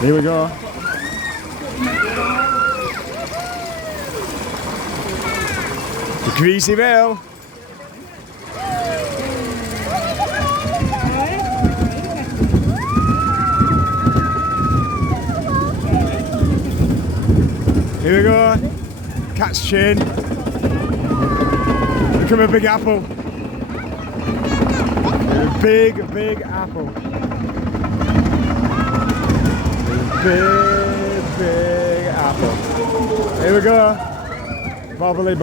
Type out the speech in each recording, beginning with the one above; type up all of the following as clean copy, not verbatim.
Here we go. The greasy wheel. Here we go. Cat's chain. Look at my big apple. Big apple. Big apple. Here we go. Bobbly.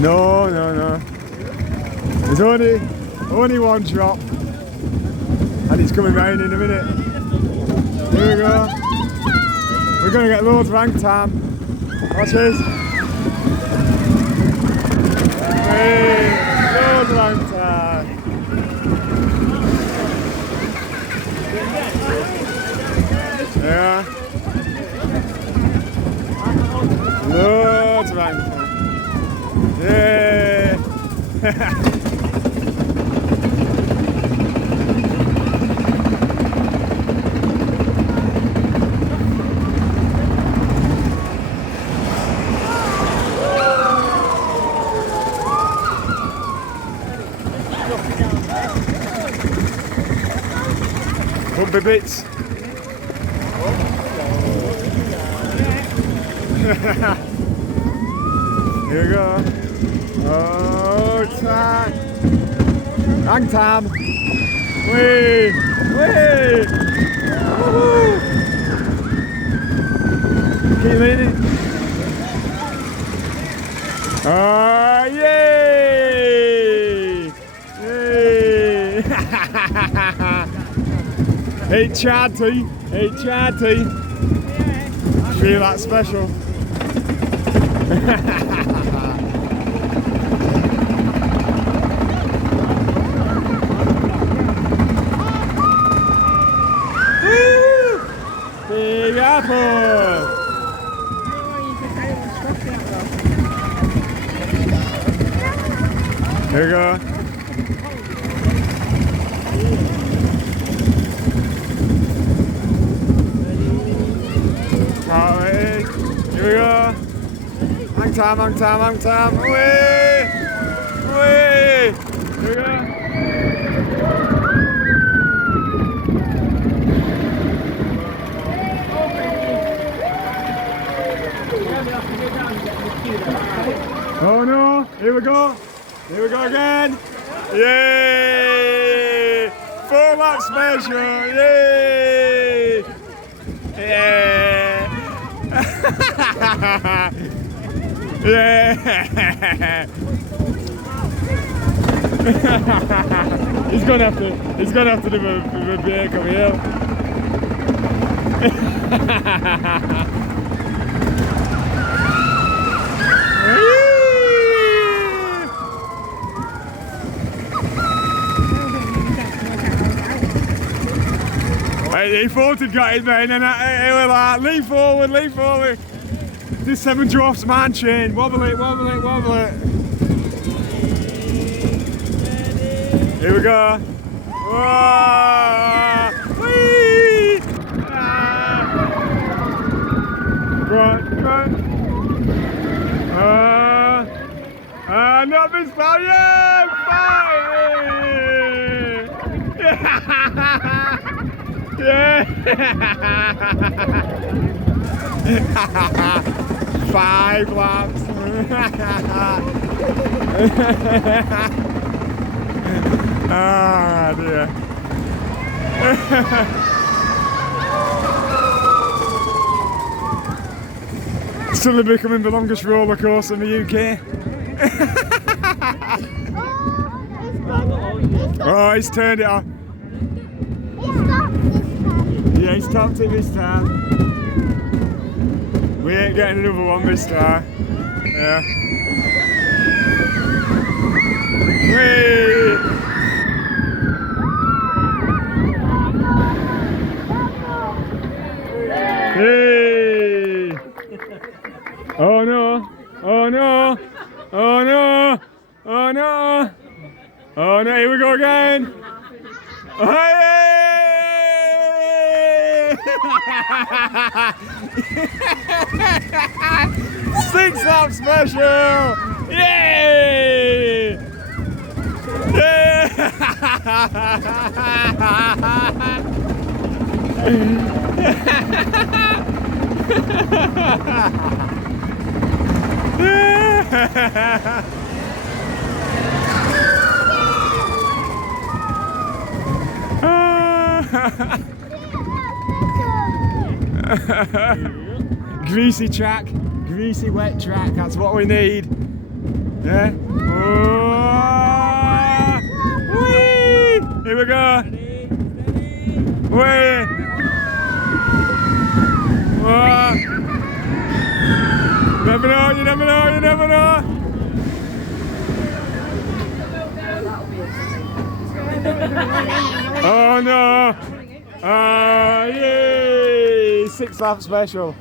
No. There's only one drop. And it's coming round in a minute. Here we go. We're going to get loads of hang time. Watch this. Hey, loads of hang time. Yeah. Loads of hang time. Yeah. Bumpy bits. Here we go. Oh, time. Hang time. Whee! Woohoo! Keep leaning. Yay! Hey chatty. Feel that special. Big apple. Here we go. Alright, here we go. Hang time. Away! Here we go. Oh no! Here we go again! Yay! 4 laps measure! Yay! Yeah! Yeah! He's gonna have to do a break over here. He thought he'd got it then, and he was like, lean forward. Do 7 drops, man chain. Wobble it. Here we go. Whoa! Whee! Run. Not this time, yeah! Yeah! 5 laps. Ah, dear. Suddenly becoming the longest roller coaster in the UK. Oh, he's turned it off. Yeah, he stopped it this time. We ain't getting another one this time. Yeah. Whee! Hey! Oh no! Here we go again! Six lap special! Yay! Yeah! Greasy track, greasy wet track, that's what we need. Yeah? Oh, whee! Here we go. Whee! Oh. Never know, you never know, you never know. Oh no! Oh, yay! 6 lap special.